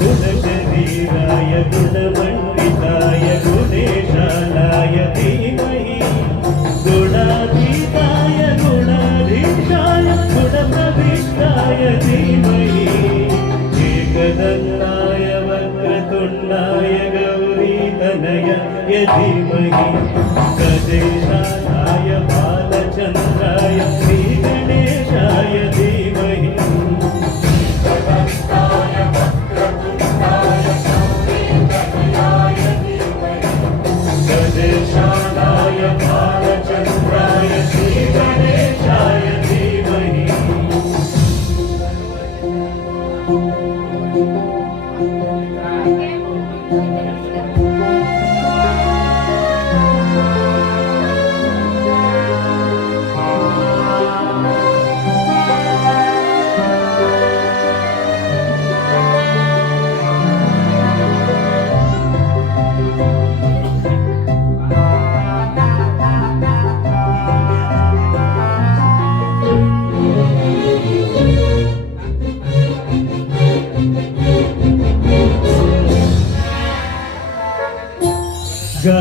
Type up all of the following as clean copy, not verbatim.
गुणशरीराय गुणमण्डिताय गुणेशानाय धीमहि गुणातीताय गुणाधीशाय गुणप्रविष्टाय धीमहि एकदन्ताय वक्रतुण्डाय गौरीतनयाय धीमहि गजेशानाय बालचन्द्राय श्रीगणेशाय धीमहि गजेशानाय बालचन्द्राय श्रीगणेशाय धीमहि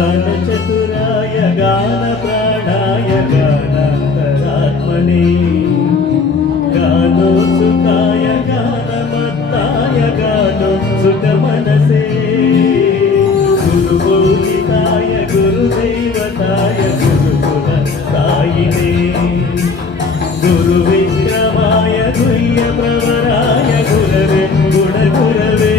गानचतुराय गानप्राणाय गानान्तरात्मने गानोत्सुकाय गानमत्ताय गानोत्सुकमनसे गुरुबोधिताय गुरुदैवताय गुरुकुलसायिने गुरुविक्रमाय गुह्यप्रवराय गुरवे गुणगुरवे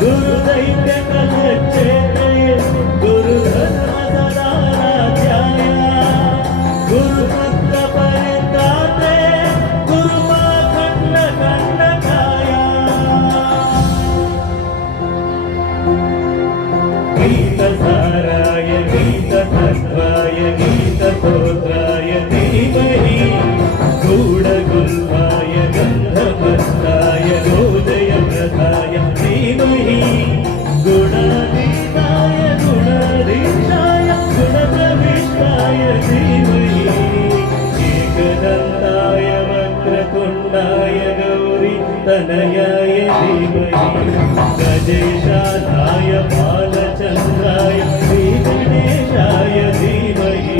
गुरुदैत्यकलच्चेतये गुरुधर्मसदाराध्याय गुरुपुत्रपरित्राते गुरुमाखण्डखण्डकाय गीतसाराय गीततत्त्वाय गीतस्तोत्राय धीमहि गूढगुल्माय गन्धमस्ताय गोदयप्रदाय धीमहि गुणातीताय गुणाधीशाय गुणप्रविष्टाय धीमहि एकदन्ताय वक्रतुण्डाय गौरीतनयाय धीमहि गजेशानाय बालचन्द्राय श्रीगणेशाय धीमहि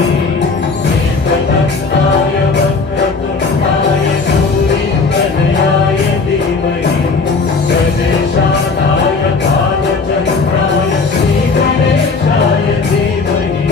एकदन्ताय वक्रतुण्डाय गौरीतनयाय धीमहि गजेशानाय बालचन्द्राय श्रीगणेशाय धीमहि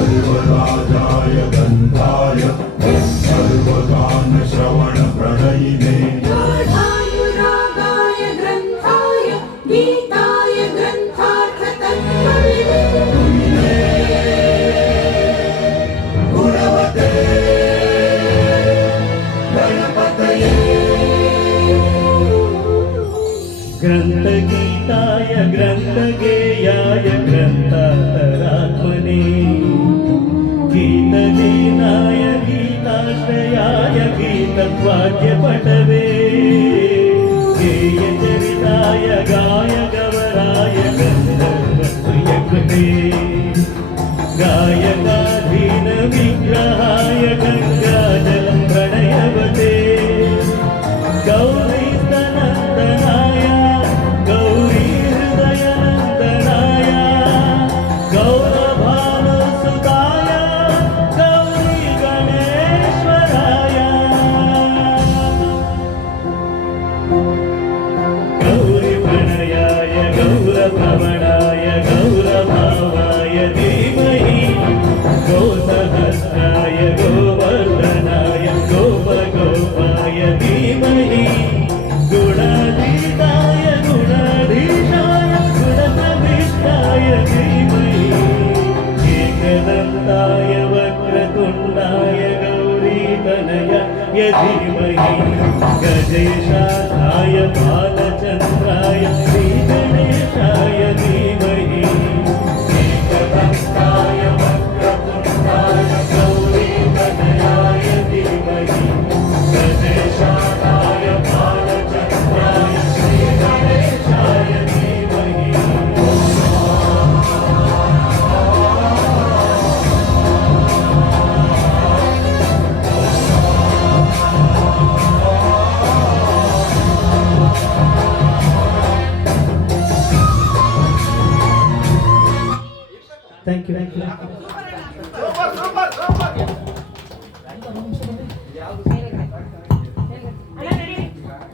सर्वराजाय गन्धाय सर्वगानश्रवणप्रणयिने गाढानुरागाय ग्रन्थाय गीताय ग्रन्थार्थतत्त्वविदे गुणवते गणपतये ग्रन्थगीताय ग्रन्थगेयाय ग्रन्थान्तरात्मने गीतलीनाय गीताश्रयाय गीतवाद्यपटवे गेयचरिताय गायगवराय गन्धर्वप्रियकृते गायकाधीनविग्रहाय गङ्गाजलं प्रणयवते गौरीस्तनन्दनाय गौरीहृदयनन्दनाय गौरभानुसुताय गौरीगणेश्वराय गौरीप्रणयाय गौरभवनाय गौरभावाय धीमहि गोसहस्राय गोवर्धनाय गोपगोपाय धीमहि गुणातीताय गुणाधीशाय गुणप्रविष्टाय धीमहि एकदन्ताय वक्रतुण्डाय गौरीतनयाय धीमहि गजेशानाय बालचन्द्राय श्रीगणेशाय धीमहि एकदन्ताय वक्रतुण्डाय गौरी ಥ್ಯಾಂಕ್ ಯು